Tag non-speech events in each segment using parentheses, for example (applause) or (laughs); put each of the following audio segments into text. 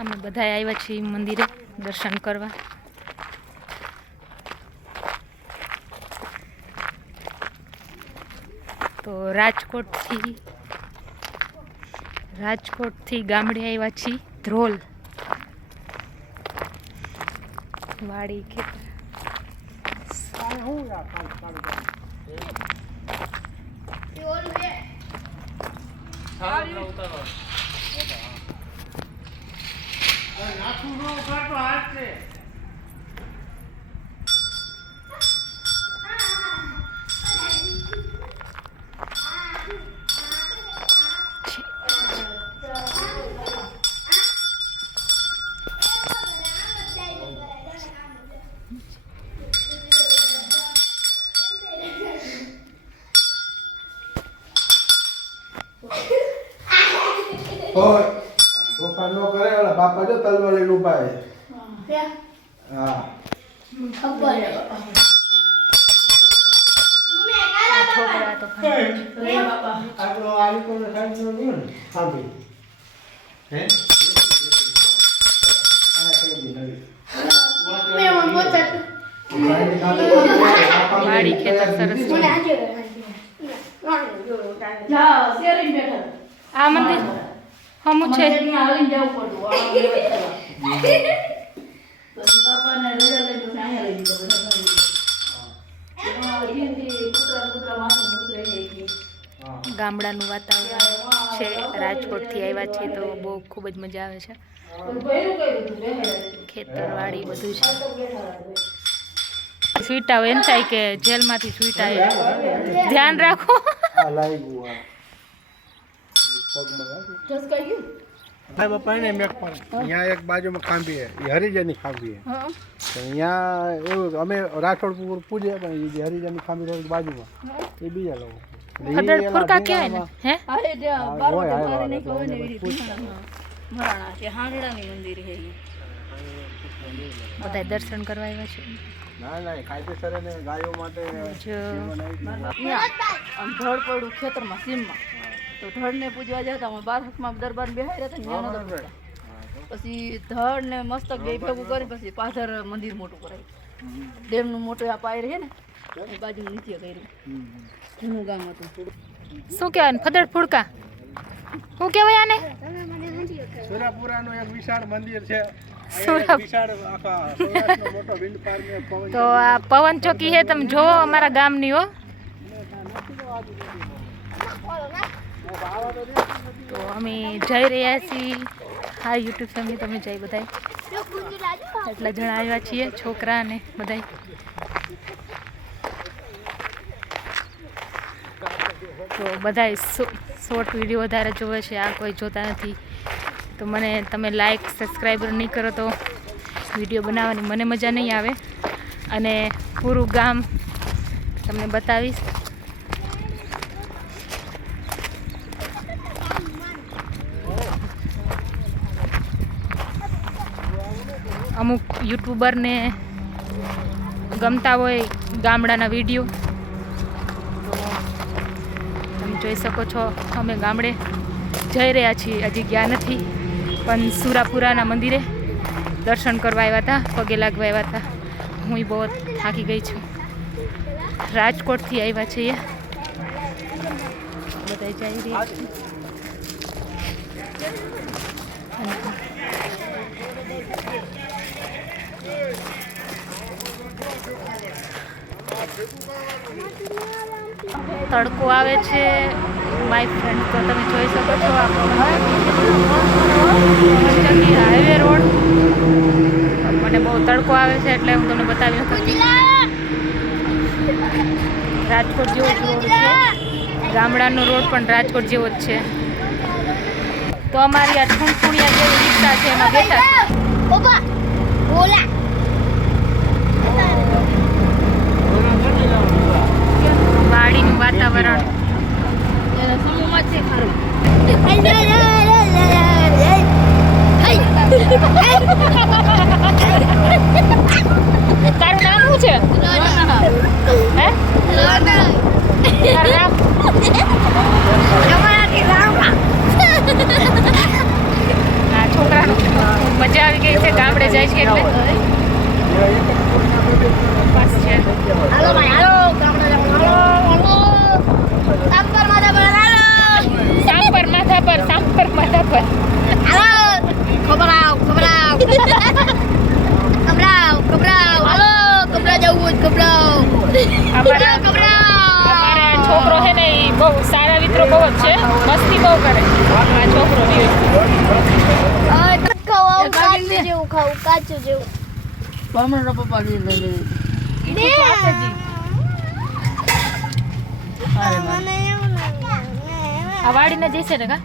અમે બધા આવ્યા છીએ મંદિરે દર્શન કરવા. તો રાજકોટથી રાજકોટથી ગામડે આવ્યા છીએ ધ્રોલ. વાડી ખેતર હોય નો બાપા જો તલવાર લઈને ઊભા છે. હા આ છોકરા તો ફરી આટલો આલી કોને સાઈડ નો ગયો ને? સાંભળી હે? આ કઈ દી નવી સાઈડ કાઢો. બાપા વાડી ખેતર સરસ છે. આ મંદિર હમું છે. હા. (laughs) ગામડાનું વાતાવરણ છે રાજકોટથી આવ્યા છીએ તો બહુ ખૂબ જ મજા આવે છે. ખેતરવાડી બધું છે. સ્વીટા એમ થાય કે જેલમાંથી સ્વીટા આવે ધ્યાન રાખો. આ લાગ્યું આ પગમાં લાગ્યું હા. બાપા એને મેક પણ અહીંયા એક બાજુમાં ખાંભી છે. એ હરિજનની ખાંભી છે. અહીંયા એવું અમે રાઠોડ પૂજે પણ એ હરિજનની ખાંભી થોડીક બાજુમાં. એ બીજા લોકો. એટલે ઈ ફદર એના? ફુરકા કહેવાય ને હે હા, હોય, હોય, હોય, એટલે એને પછી પૂછ- બધા દર્શન કરવા આવ્યા છે? ના ના કાયદેસર ગાયો માટે ધડ પડું ખેતરમાં સીમમાં. તો ધડને પૂજવા જતા અમે બાર હાથમાં દરબાર બેહાઈ રહ્યા હતા ને ત્યાં નહોતા પૂજતા. પછી ધડ ને મસ્તક બે ભેગું કરી પછી પાછળ મંદિર મોટું કરાયું. ડેમનું મોટું આ પાય રહે ને એ બાજુ નીચે કર્યું. જૂનું ગામ હતું. શું કહેવાય ને ફદર ફુડકા? શું કહેવાય આને? સુરાપુરાનું એક વિશાળ મંદિર છે. તો આ પવન ચોકી હે તમે જોવો અમારા ગામની હો. તો અમે જઈ રહ્યા છીએ. હા યુટ્યુબ ફેમિલી, તમે જઈ બધાય. એટલા જણા આવ્યા છીએ, છોકરા અને બધાય. તો બધાય શોર્ટ વીડિયો વધારે જોવે છે, આ કોઈ જોતા નથી. તો મને, તમે લાઈક સબસ્ક્રાઈબર નહીં કરો તો વીડિયો બનાવવાની મને મજા નહીં આવે. અને પૂરું ગામ તમને બતાવીશ. અમુક યુટ્યુબરને ગમતા હોય ગામડાના વીડિયો. તમે જોઈ શકો છો, અમે ગામડે જઈ રહ્યા છીએ. હજી ગયા નથી, પણ સુરાપુરાના મંદિરે દર્શન કરવા આવ્યા હતા, પગે લાગવા આવ્યા હતા. હું બહુ થાકી ગઈ છું. રાજકોટથી આવ્યા છીએ. બધા જઈ રહ્યા છે. તડકો આવે છે. માય ફ્રેન્ડ તો તમે જોઈ શકો છો આ હાઈવે રોડ. મને બહુ તડકો આવે છે એટલે હું તમને બતાવી નથી રાજકોટ જેવો જ રોડ છે. ગામડાનો રોડ પણ રાજકોટ જેવો જ છે. તો અમારી આ ઠુણઠુણિયા જેવી રિક્ષા છે, એમાં બેઠા છે? વાડીનું વાતાવરણ. સમૂહમાં તારું નામ શું છે? હે? આવી નામ છે ગામડે જાય છે એટલે ઉપવાસ છે હાલો ભાઈ હાલો ગામડે જવાનું હાલો હાલો તાપર માથા પર હાલો સાંપર માથા પર સાંપર માથા પર હાલો ખબરાવ ખબરાવ ખબરાવ ખબરાવ હાલો ખબરા જવું જ ખબરાવ અમારા ખબરાવ અમારા છોકરો છે ને એ બહુ સારા મિત્રો બહુ જ છે. મસ્તી બહુ કરે. આ છોકરો જેવું ખાવું કાચું જેવું. બામણનો પપ્પા લઈ ના આ વાડીને જઈશે ને કા.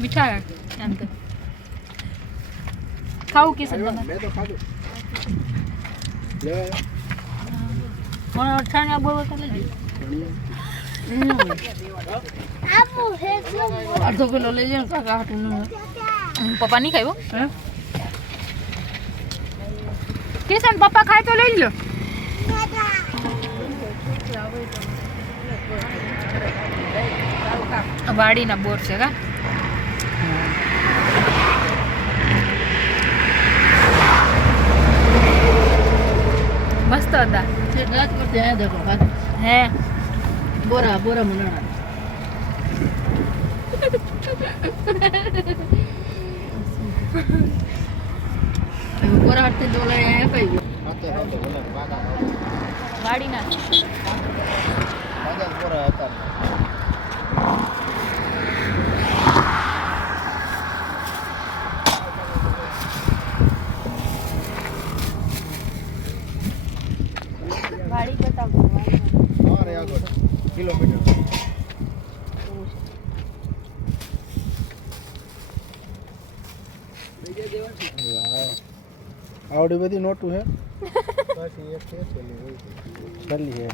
મીઠા. એમ કે. ખાવું કે મેં તો ખાધું. મને અઠાણું બોલ તો લઈ આપું હે અડધો કિલો લઈ જાય કાકા હાટું પપ્પા નહીં ખાયો કિશન પપ્પા ખાય તો લઈ લો વાડીના બોર છે કા? મસ્ત હતા કરતે આયા દેખો હાથ હે. બોરા બોરા મનાણા બોરા હાથે ડોલા આયા કઈ ગયો? હાથે હાથે બોલે બાગા વાડીના બાગા પોરા હતા વાડી બતાવો અમારે આગળ કિલોમીટર આવડી બધી નોટું છે છે છેલ્લી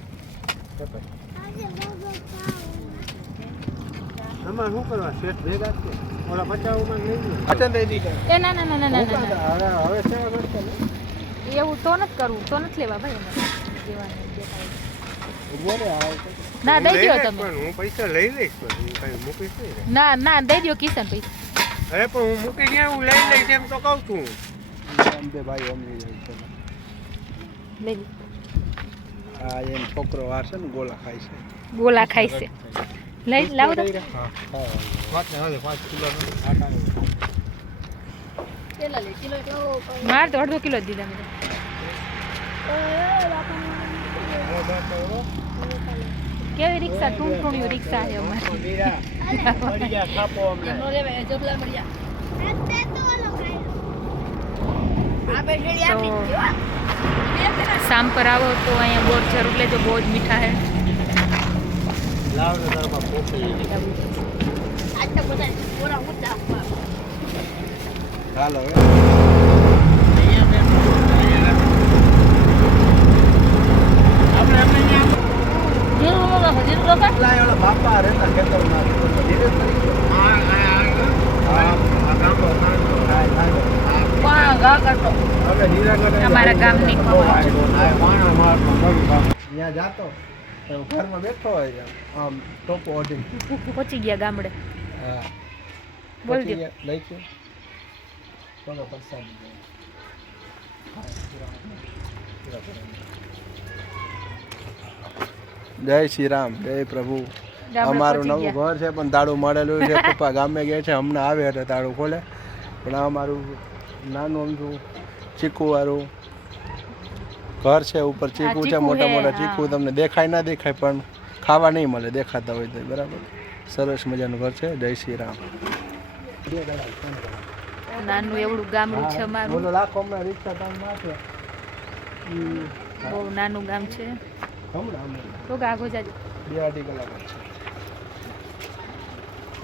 આમાં શું કરવા? શેઠ ભેગા છે. ઓલા પચાવમાં લઈ અટન દઈ એ ના ના ના ના ના હવે ને એવું તો નથી કરવું. તો નથી લેવા ભાઈ દેખાય. ના દઈ દો તમે. હું પૈસા લઈ લઈશ પણ હું કઈ મૂકીશ નહીં ના. ના દઈ દો કિશન પૈસા અરે પણ હું મૂકી ગયા હું લઈ લઈશ એમ તો કહું છું. અંબે ભાઈ અમરી જાય છે. આ એમ છોકરો વાર છે ને ગોલા ખાય છે. ગોલા ખાય છે. લઈ લાવો તો. હવે પાંચ કિલો માર તો અડધો કિલો જ દીધા મેં. કેવી રિક્ષા ટૂંટૂણ્યું રિક્ષા છે અમારી એમનો લેવા જબલા મળ્યા આ બેસડી આપી તો શામ પર આવો તો અહીંયા બોર જરૂર લેજો બહુ જ મીઠા છે આજ તો બધા બોરા ઊંચા આપવા હાલો હવે જીરું નો નાખો જીરું નાખો લાય ઓલા બાપા રહેતા ખેતરમાં ધીરે કરી ગયો. હા, હા, હા. પા ગા કાઢો હવે હીરાનગર અમારા ગામની ખબર છે. આ વાણા માળમાં મારું ગામ. ત્યાં જાતો ઘરમાં બેઠો હોય આમ ટોપો ઓઢી પહોંચી ગયા ગામડે. હા. બોલ પછી લઈ ગયો. થોડો પ્રસાદ જય શ્રી રામ જય પ્રભુ. અમારું નવું ઘર છે પણ તાળું મળેલું છે. પપ્પા ગામે ગયા છે હમણાં આવે એટલે તાળું ખોલે. પણ અમારું નાનું અમથું ચીકુ વાળું ઘર છે ઉપર ચીકુ છે મોટા મોટા ચીકુ તમને દેખાય ના દેખાય પણ ખાવા નહીં મળે દેખાતા હોય તો બરાબર. સરસ મજાનું ઘર છે જય શ્રી રામ. નાનું એવડું ગામડું છે અમારું. બહુ નાનું ગામ છે. તો ગાગોજા બે અઢી કલાક છે.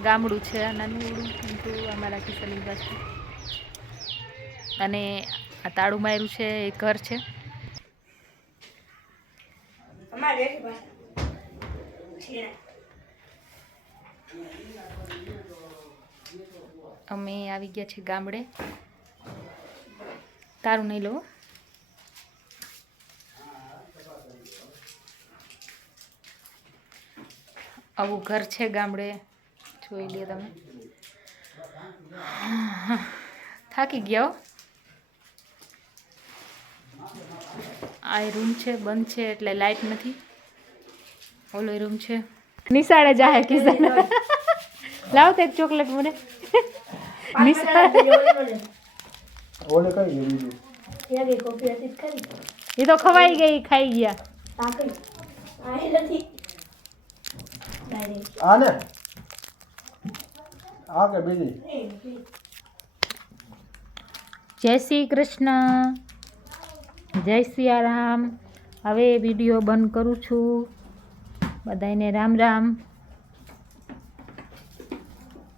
ગામડું છે નાનું એવડું પરંતુ અમારા કિશનની પાસે અને આ તાળું માર્યું છે એ ઘર છે. અમે આવી ગયા છીએ ગામડે. તારું નહીં લો આવું ઘર છે ગામડે. જોઈ લે તમે. થાકી ગયા આ રૂમ છે બંધ છે એટલે લાઇટ નથી. ઓલો રૂમ છે. નિશાળે જાહે કિશન લાવ તો એક ચોકલેટ મને. નિશાળે. ઓલે કઈ લીધું એ તો ખવાઈ ગઈ ખાઈ ગયા. આને? આ કે બીજી? જય શ્રી કૃષ્ણ. જય સિયારામ. હવે વીડિયો બંધ કરું છું. બધાને રામ રામ.